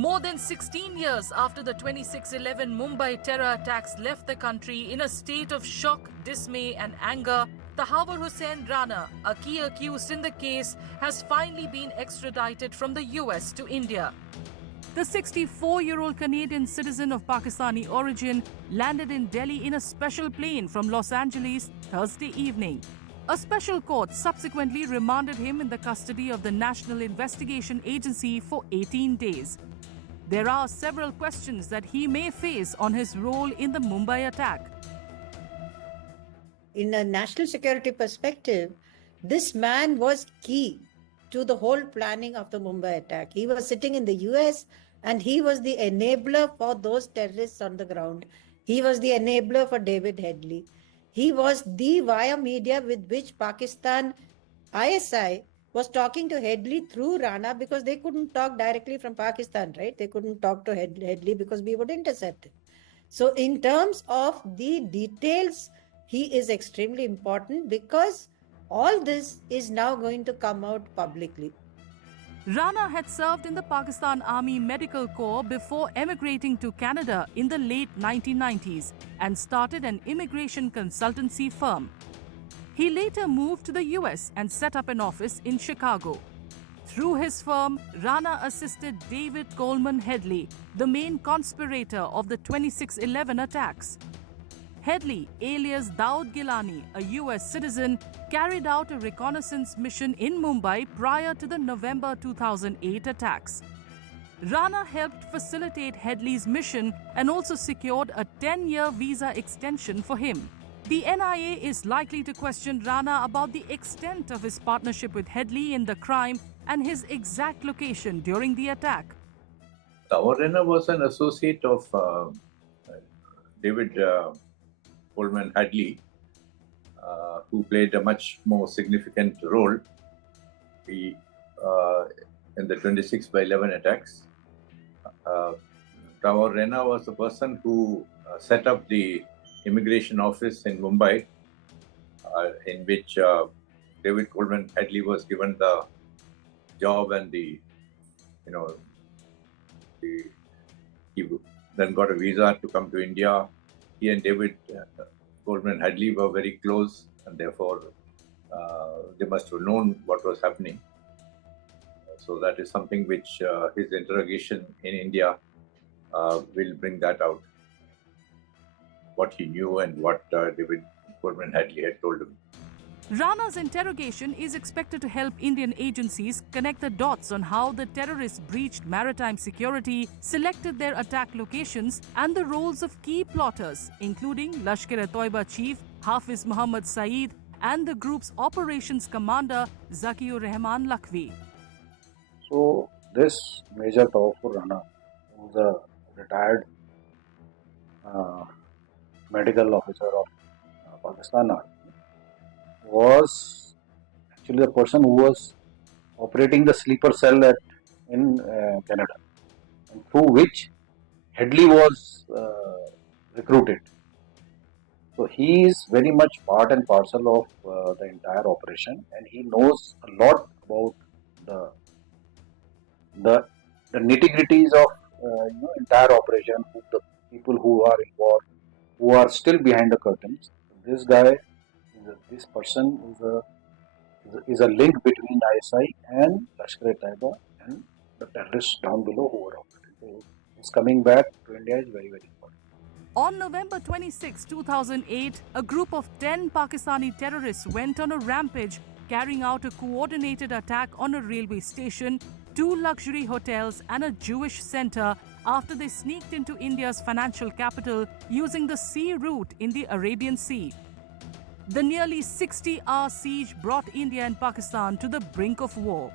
More than 16 years after the 26/11 Mumbai terror attacks left the country in a state of shock, dismay and anger, Tahawwur Hussain Rana, a key accused in the case, has finally been extradited from the US to India. The 64-year-old Canadian citizen of Pakistani origin landed in Delhi in a special plane from Los Angeles Thursday evening. A special court subsequently remanded him in the custody of the National Investigation Agency for 18 days. There are several questions that he may face on his role in the Mumbai attack. In a national security perspective, this man was key to the whole planning of the Mumbai attack. He was sitting in the US and he was the enabler for those terrorists on the ground. He was the enabler for David Headley. He was the via media with which Pakistan ISI was talking to Headley through Rana, because they couldn't talk directly from Pakistan, right? They couldn't talk to Headley because we would intercept him. So in terms of the details, he is extremely important because all this is now going to come out publicly. Rana had served in the Pakistan Army Medical Corps before emigrating to Canada in the late 1990s and started an immigration consultancy firm. He later moved to the US and set up an office in Chicago. Through his firm, Rana assisted David Coleman Headley, the main conspirator of the 26/11 attacks. Headley, alias Daud Gilani, a US citizen, carried out a reconnaissance mission in Mumbai prior to the November 2008 attacks. Rana helped facilitate Headley's mission and also secured a 10-year visa extension for him. The NIA is likely to question Rana about the extent of his partnership with Headley in the crime and his exact location during the attack. Rana was an associate of David Coleman Headley, who played a much more significant role in the 26/11 attacks. Rana was the person who set up the immigration office in Mumbai, in which David Coleman Headley was given the job and he then got a visa to come to India. He and David Coleman Headley were very close, and therefore they must have known what was happening. So that is something which his interrogation in India will bring that out, what he knew and what David Coleman Headley had told him. Rana's interrogation is expected to help Indian agencies connect the dots on how the terrorists breached maritime security, selected their attack locations, and the roles of key plotters, including Lashkar-e-Toiba chief Hafiz Muhammad Saeed and the group's operations commander Zakiur Rahman Lakhvi. So, this Major Tahawwur Rana, who is a retired medical officer of Pakistan Army, was actually the person who was operating the sleeper cell in Canada, and through which Headley was recruited. So he is very much part and parcel of the entire operation, and he knows a lot about the nitty-gritties of entire operation, the people who are involved, who are still behind the curtains. This guy, this person is a link between ISI and Lashkar-e-Taiba and the terrorists down below who are operating. So his coming back to India is very, very important. On November 26, 2008, a group of 10 Pakistani terrorists went on a rampage, carrying out a coordinated attack on a railway station, 2 luxury hotels and a Jewish center after they sneaked into India's financial capital using the sea route in the Arabian Sea. The nearly 60-hour siege brought India and Pakistan to the brink of war.